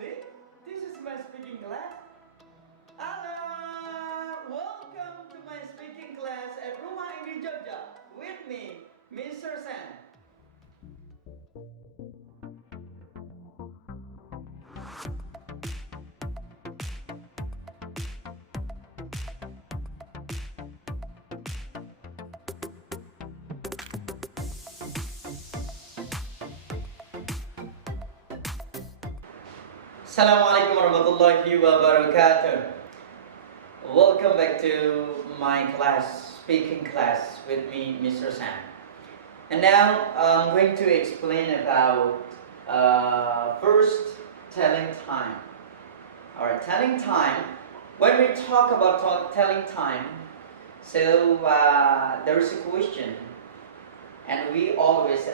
really? This is my speaking class? Hello! Welcome to my speaking class at Rumah Indi Jogja with me, Mr. Sen. Assalamualaikum warahmatullahi wabarakatuh. Welcome back to my class, speaking class with me, Mr. Sam. And now I'm going to explain about first telling time. Alright, telling time. When we talk about telling time, so there is a question, and we always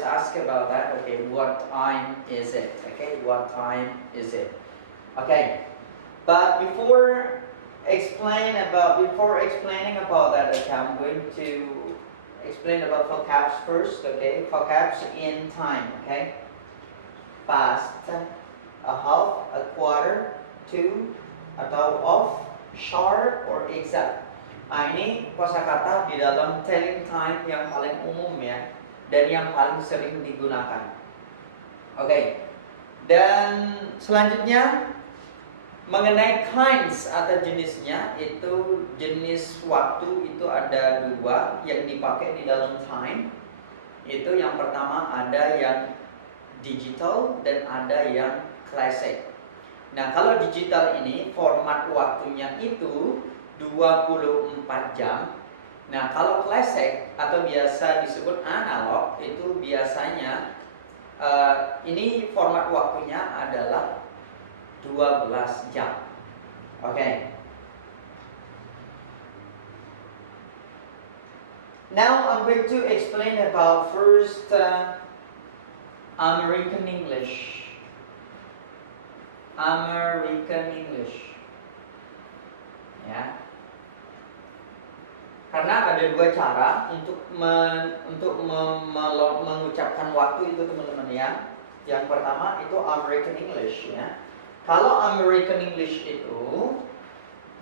ask about that. Okay, what time is it? Okay, what time is it? Okay, but before explaining about that, okay, I'm going to explain about vocabs first. Okay, vocabs in time. Okay, past, a half, a quarter, to, atau off, sharp, or exact. Nah, ini kosakata di dalam telling time yang paling umum ya, dan yang paling sering digunakan. Oke. Dan selanjutnya mengenai kinds atau jenisnya, itu jenis waktu itu ada dua yang dipakai di dalam time. Itu yang pertama ada yang digital dan ada yang classic. Nah, kalau digital ini format waktunya itu 24 jam. Nah, kalau classic atau biasa disebut analog itu biasanya ini format waktunya adalah 12 jam. Okay. Now I'm going to explain about first American English. American English. Ya. Karena ada dua cara untuk mengucapkan waktu itu, teman-teman ya. Yang pertama itu American English ya. Kalau American English itu,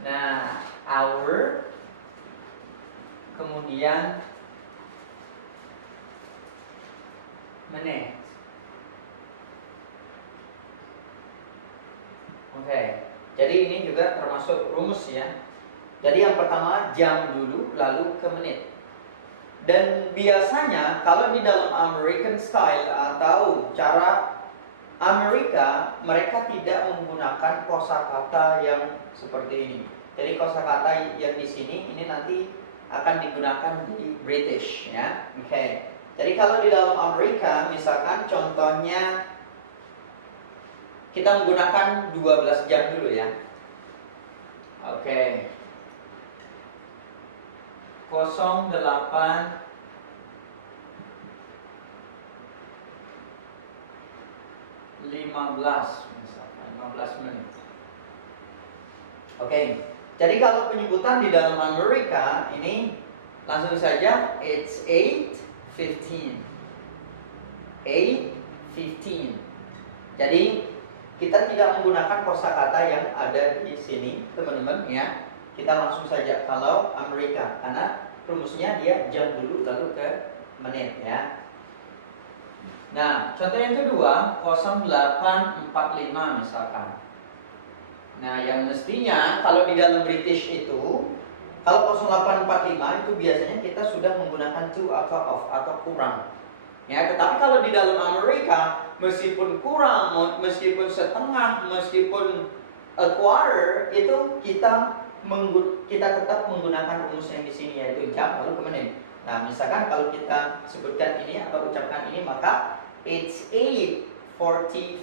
nah hour, kemudian menit. Oke. Jadi ini juga termasuk rumus ya. Jadi yang pertama jam dulu, lalu ke menit. Dan biasanya kalau di dalam American style atau cara Amerika, mereka tidak menggunakan kosakata yang seperti ini. Jadi kosakata yang di sini ini nanti akan digunakan di British ya. Oke. Jadi kalau di dalam Amerika, misalkan contohnya kita menggunakan 12 jam dulu ya. Oke. 08 15 misalkan 15 menit. Oke. Jadi kalau penyebutan di dalam Amerika ini langsung saja it's 8:15. 8:15. Jadi kita tidak menggunakan kosakata yang ada di sini, teman-teman ya. Kita langsung saja kalau Amerika, karena rumusnya dia jam dulu lalu ke menit ya. Nah, contoh yang kedua 0845 misalkan. Nah, yang mestinya kalau di dalam British itu, kalau 0845 itu biasanya kita sudah menggunakan to atau off atau kurang. Ya, tetapi kalau di dalam Amerika meskipun kurang, meskipun setengah, meskipun a quarter, itu kita tetap menggunakan rumus yang di sini yaitu jam lalu ke menit. Nah, misalkan kalau kita sebutkan ini atau ucapkan ini maka it's 8:45.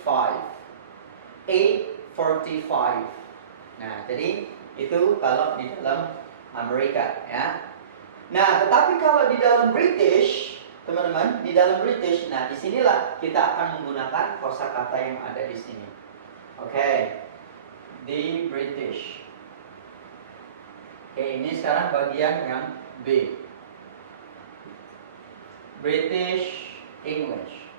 8:45. Nah, jadi itu kalau di dalam Amerika ya. Nah, tetapi kalau di dalam British, teman-teman, di dalam British, nah disinilah kita akan menggunakan kosakata yang ada di sini. Oke. Di British. Oke, ini sekarang bagian yang B. British English.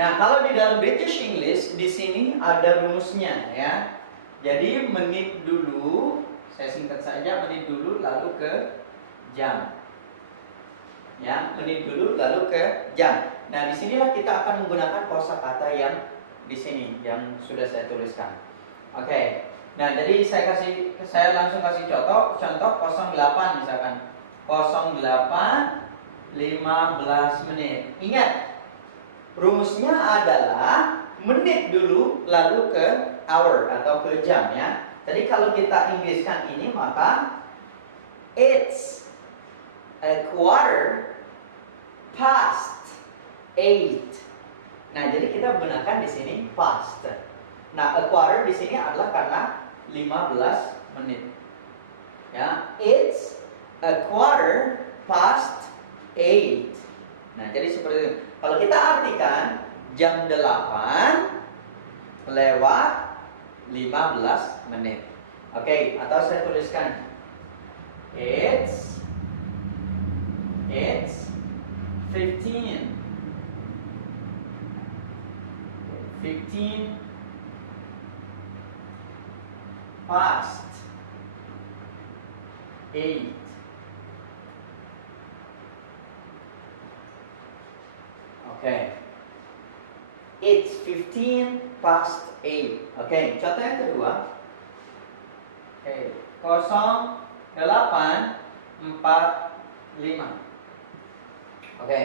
Nah, kalau di dalam British English di sini ada rumusnya ya. Jadi menit dulu, saya singkat saja menit dulu lalu ke jam. Ya, menit dulu lalu ke jam. Nah, disinilah kita akan menggunakan kosakata yang di sini yang sudah saya tuliskan. Oke. Nah, jadi saya langsung kasih contoh 08 misalkan. 08 15 menit. Ingat, rumusnya adalah menit dulu lalu ke hour atau ke jam ya. Jadi kalau kita Inggriskan ini maka it's a quarter past 8. Nah, jadi kita menggunakan di sini past. Nah, a quarter di sini adalah karena 15 menit. Ya, it's a quarter past 8. Nah, jadi seperti itu. Kalau kita artikan jam 8 lewat 15 menit. Oke, atau saya tuliskan it's 15 past 8. Oke. It's 15 past 8. Oke, contoh yang kedua. Oke, 08.45. Oke.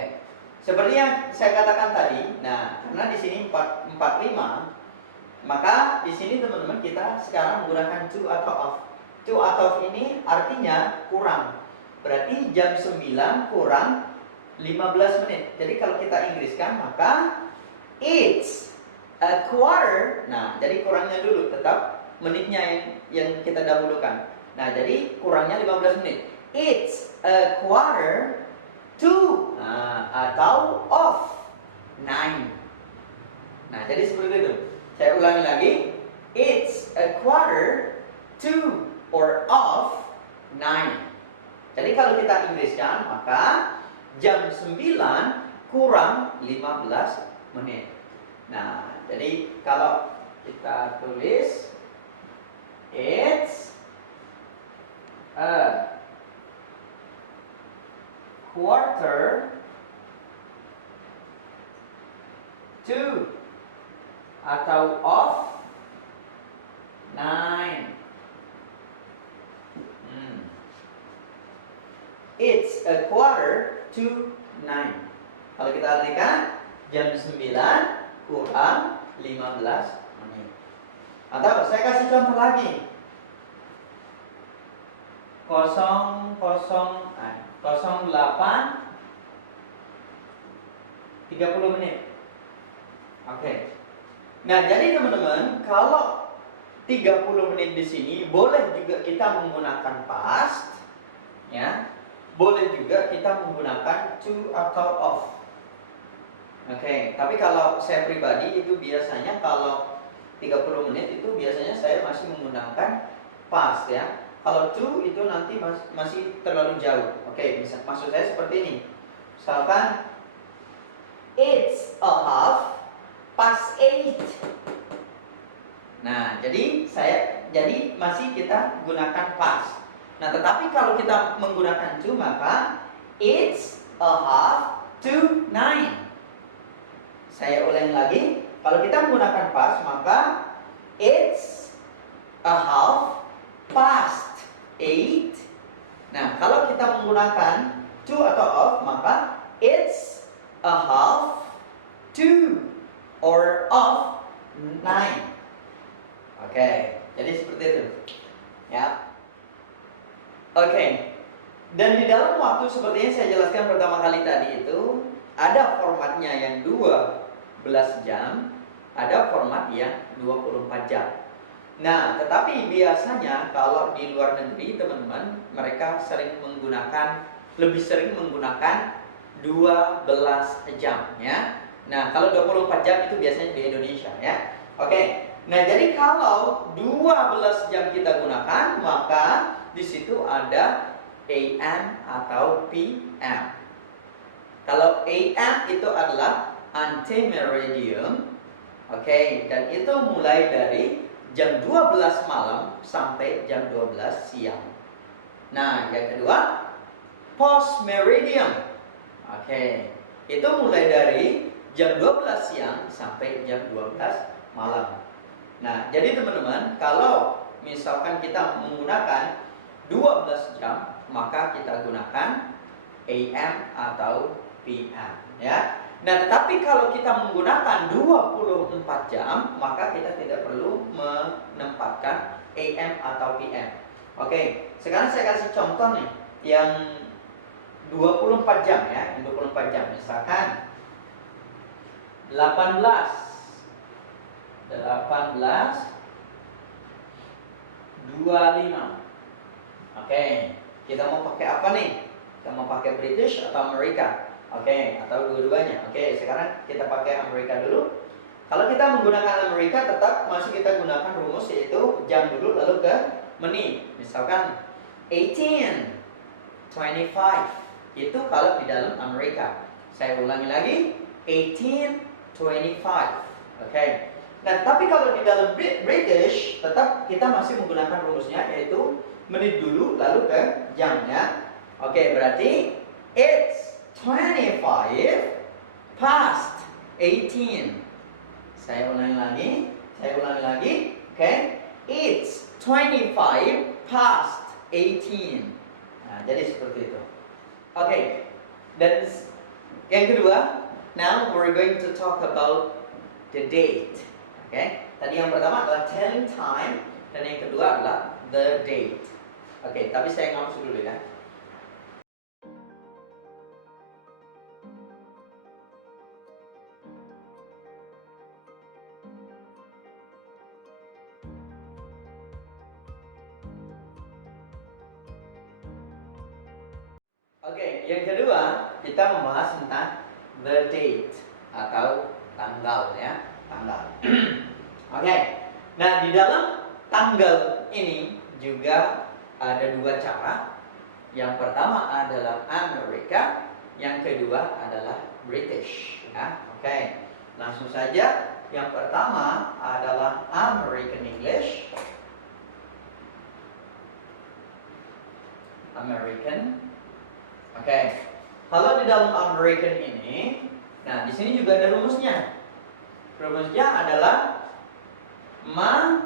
Seperti yang saya katakan tadi, nah, karena di sini 445, maka di sini teman-teman kita sekarang menggunakan to atau of. To atau of ini artinya kurang. Berarti jam 9 kurang 15 menit. Jadi kalau kita Inggriskan maka it's a quarter. Nah, jadi kurangnya dulu tetap menitnya yang kita dahulukan. Nah, jadi kurangnya 15 menit. It's a quarter to atau of 9. Nah, jadi seperti itu. Saya ulangi lagi. It's a quarter to or of 9. Jadi kalau kita Inggriskan maka jam 9 kurang 15 menit. Nah, jadi kalau kita tulis it's a quarter to atau of 9. It's a quarter to 9. Kalau kita artikan jam 9 kurang 15 menit. Atau saya kasih contoh lagi. 08 30 menit. Oke. Nah, jadi teman-teman, kalau 30 menit di sini boleh juga kita menggunakan past, ya. Boleh juga kita menggunakan to atau of. Oke, tapi kalau saya pribadi itu biasanya kalau 30 menit itu biasanya saya masih menggunakan past ya. Kalau to itu nanti masih terlalu jauh. Oke, maksud saya seperti ini. Misalkan it's a half past 8. Nah, jadi masih kita gunakan past. Nah, tetapi kalau kita menggunakan to maka it's a half to 9. Saya ulangi lagi, kalau kita menggunakan past maka it's a half past 8. Nah, kalau kita menggunakan to atau of maka it's a half to or of 9. Oke, jadi seperti itu. Ya. Oke. Dan di dalam waktu seperti yang saya jelaskan pertama kali tadi itu ada formatnya yang 12 jam, ada format yang 24 jam. Nah, tetapi biasanya kalau di luar negeri teman-teman mereka lebih sering menggunakan 12 jam ya. Nah, kalau 24 jam itu biasanya di Indonesia ya. Oke. Nah, jadi kalau 12 jam kita gunakan maka di situ ada AM atau PM. Kalau AM itu adalah antemeridium. Oke, dan itu mulai dari jam 12 malam sampai jam 12 siang. Nah, yang kedua, postmeridium. Oke, itu mulai dari jam 12 siang sampai jam 12 malam. Nah, jadi teman-teman, kalau misalkan kita menggunakan 12 jam, maka kita gunakan AM atau PM, ya. Nah, tetapi kalau kita menggunakan 24 jam, maka kita tidak perlu menempatkan AM atau PM. Oke, sekarang saya kasih contoh nih yang 24 jam ya, 24 jam. Misalkan 18:25. Oke, kita mau pakai apa nih? Kita mau pakai British atau Amerika? Oke, atau dua-duanya. Oke, sekarang kita pakai Amerika dulu. Kalau kita menggunakan Amerika, tetap masih kita gunakan rumus, yaitu jam dulu lalu ke menit. Misalkan 18:25. Itu kalau di dalam Amerika. Saya ulangi lagi, 18:25. Oke. Nah, tapi kalau di dalam British, tetap kita masih menggunakan rumusnya, yaitu menit dulu lalu ke jamnya. Oke, berarti it's 25 past 18. Saya ulangi lagi. Oke. It's 25 past 18. Nah, jadi seperti itu. Oke. Dan yang kedua, now we're going to talk about the date. Oke. Tadi yang pertama adalah telling time, dan yang kedua adalah the date. Oke, tapi saya ngomong dulu ya. Oke, yang kedua kita membahas tentang the date atau tanggal ya, tanggal. Oke, nah di dalam tanggal ini juga ada dua cara. Yang pertama adalah Amerika, yang kedua adalah British ya. Oke, langsung saja. Yang pertama adalah American English. American. Oke, kalau di dalam American ini, nah di sini juga ada rumusnya. Rumusnya adalah ma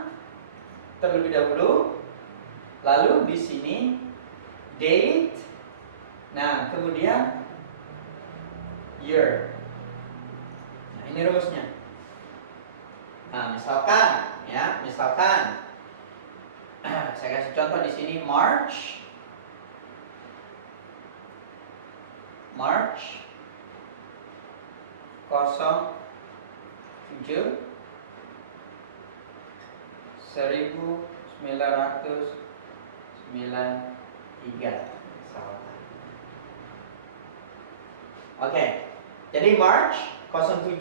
terlebih dahulu, lalu di sini date, nah kemudian year. Nah ini rumusnya. Nah misalkan, saya kasih contoh di sini March 07 1993. Oke, jadi March 07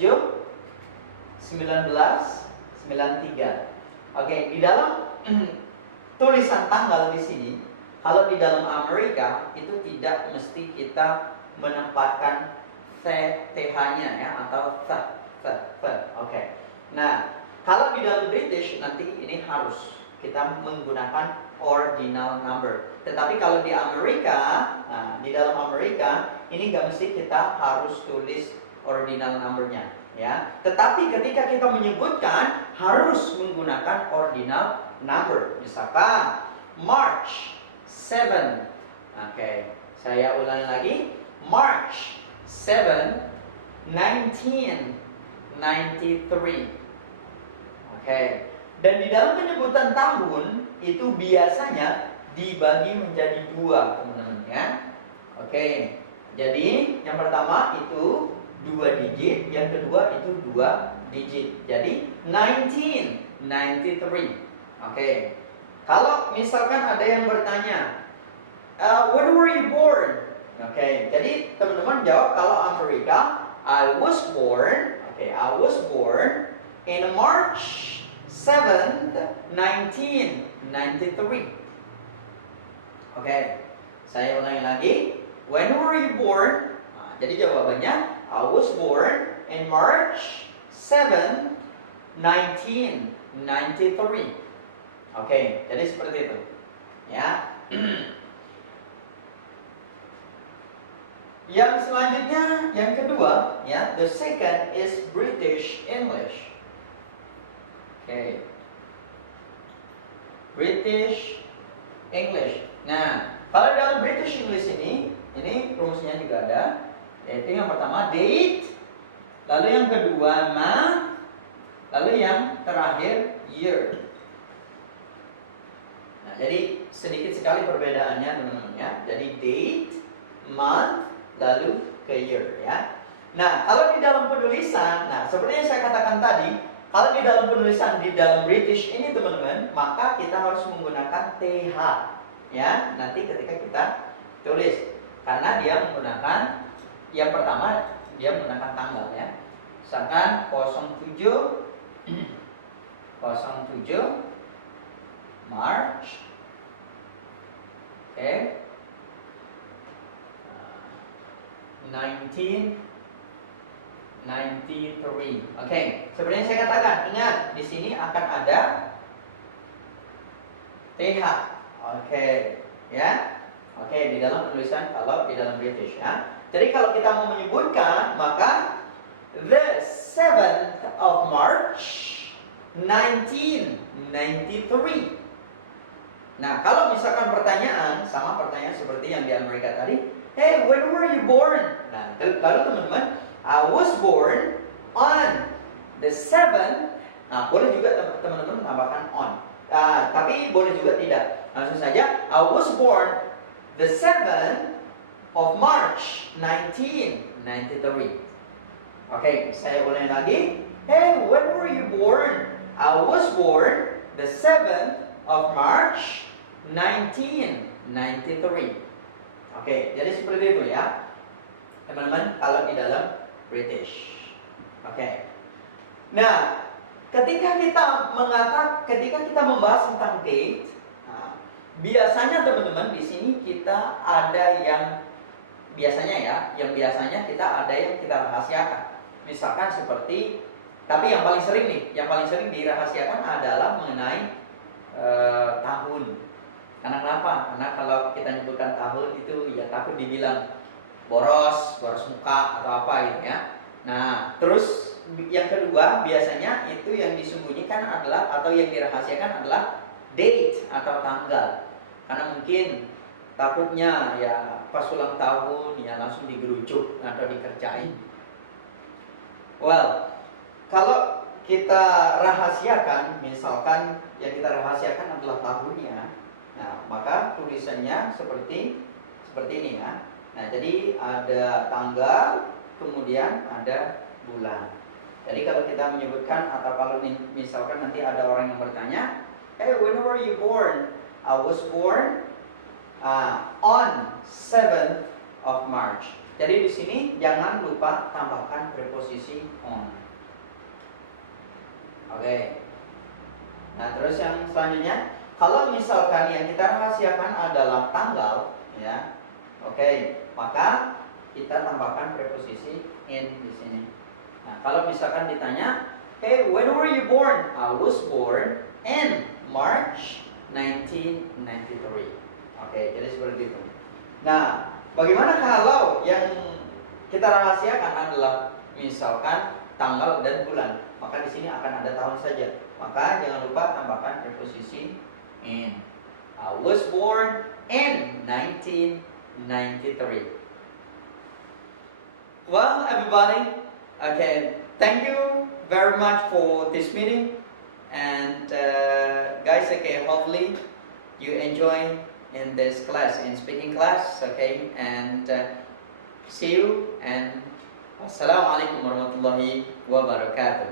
1993. Oke, di dalam tulisan tanggal di sini, kalau di dalam Amerika itu tidak mesti kita menempatkan th-nya ya, atau th. Oke. Nah, kalau di dalam British nanti ini harus kita menggunakan ordinal number. Tetapi kalau di Amerika, nah, di dalam Amerika ini nggak mesti kita harus tulis ordinal numbernya, ya. Tetapi ketika kita menyebutkan harus menggunakan ordinal number. Misalkan March 7. Oke, saya ulangi lagi. March 7, 1993. Oke. Dan di dalam penyebutan tahun itu biasanya dibagi menjadi dua, teman-teman ya. Oke. Jadi yang pertama itu 2 digit, yang kedua itu 2 digit. Jadi 1993. Oke. Kalau misalkan ada yang bertanya, when were you born? Oke, jadi teman-teman jawab kalau Amerika, I was born in March 7th, 1993. Oke, saya ulangi lagi. When were you born? Nah, jadi jawabannya I was born in March 7, 1993. Oke, jadi seperti itu. Ya. Yang selanjutnya, yang kedua, ya, the second is British English. Oke. British English. Nah, kalau dalam British English ini rumusnya juga ada. Yaitu yang pertama date, lalu yang kedua month, lalu yang terakhir year. Nah, jadi sedikit sekali perbedaannya teman-teman ya. Jadi date, month, lalu ke year ya. Nah, kalau di dalam penulisan, nah seperti yang saya katakan tadi, kalau di dalam penulisan di dalam British ini teman-teman, maka kita harus menggunakan TH ya. Nanti ketika kita tulis, karena dia menggunakan yang pertama dia menggunakan tanggal ya. Misalkan 07 March. Oke. 1993. Oke, seperti yang saya katakan, ingat di sini akan ada TH. Oke, ya. Oke, di dalam tulisan kalau di dalam British ya. Jadi kalau kita mau menyebutkan, maka the 7th of March 1993. Nah, kalau misalkan pertanyaan sama pertanyaan seperti yang di Amerika tadi, hey, when were you born? Nah, lalu teman-teman, I was born on the 7th. Nah, boleh juga teman-teman tambahkan on. Tapi boleh juga tidak. Langsung saja, I was born the 7th of March 1993. Oke, saya ulangi lagi. Hey, when were you born? I was born the 7th of March 1993. Oke, jadi seperti itu ya, teman-teman, kalau di dalam British. Oke. Nah, ketika kita membahas tentang date, biasanya teman-teman di sini kita ada yang biasanya kita ada yang kita rahasiakan. Misalkan seperti, tapi yang paling sering dirahasiakan adalah mengenai tahun. Karena kenapa? Karena kalau kita nyebutkan tahun itu ya takut dibilang boros muka atau apa gitu ya. Nah, terus yang kedua biasanya itu yang disembunyikan adalah atau yang dirahasiakan adalah date atau tanggal. Karena mungkin takutnya ya pas ulang tahun ya langsung digerucuk atau dikerjain. Well, kalau kita rahasiakan, misalkan yang kita rahasiakan adalah tahunnya, nah maka tulisannya seperti ini ya. Nah, jadi ada tanggal, kemudian ada bulan. Jadi kalau kita menyebutkan atau kalau misalkan nanti ada orang yang bertanya, hey, when were you born? I was born on 7th of March. Jadi di sini jangan lupa tambahkan preposisi on. Oke. Nah, terus yang selanjutnya, kalau misalkan yang kita rahasiakan adalah tanggal, ya, oke, maka kita tambahkan preposisi in di sini. Nah, kalau misalkan ditanya, hey, when were you born? I was born in March 1993. Oke, jadi seperti itu. Nah, bagaimana kalau yang kita rahasiakan adalah misalkan tanggal dan bulan? Maka di sini akan ada tahun saja. Maka jangan lupa tambahkan preposisi in. I was born in 1993. Well, everybody, okay, thank you very much for this meeting. And guys, okay, hopefully you enjoy in this class, in speaking class, okay, and see you, and Assalamualaikum warahmatullahi wabarakatuh.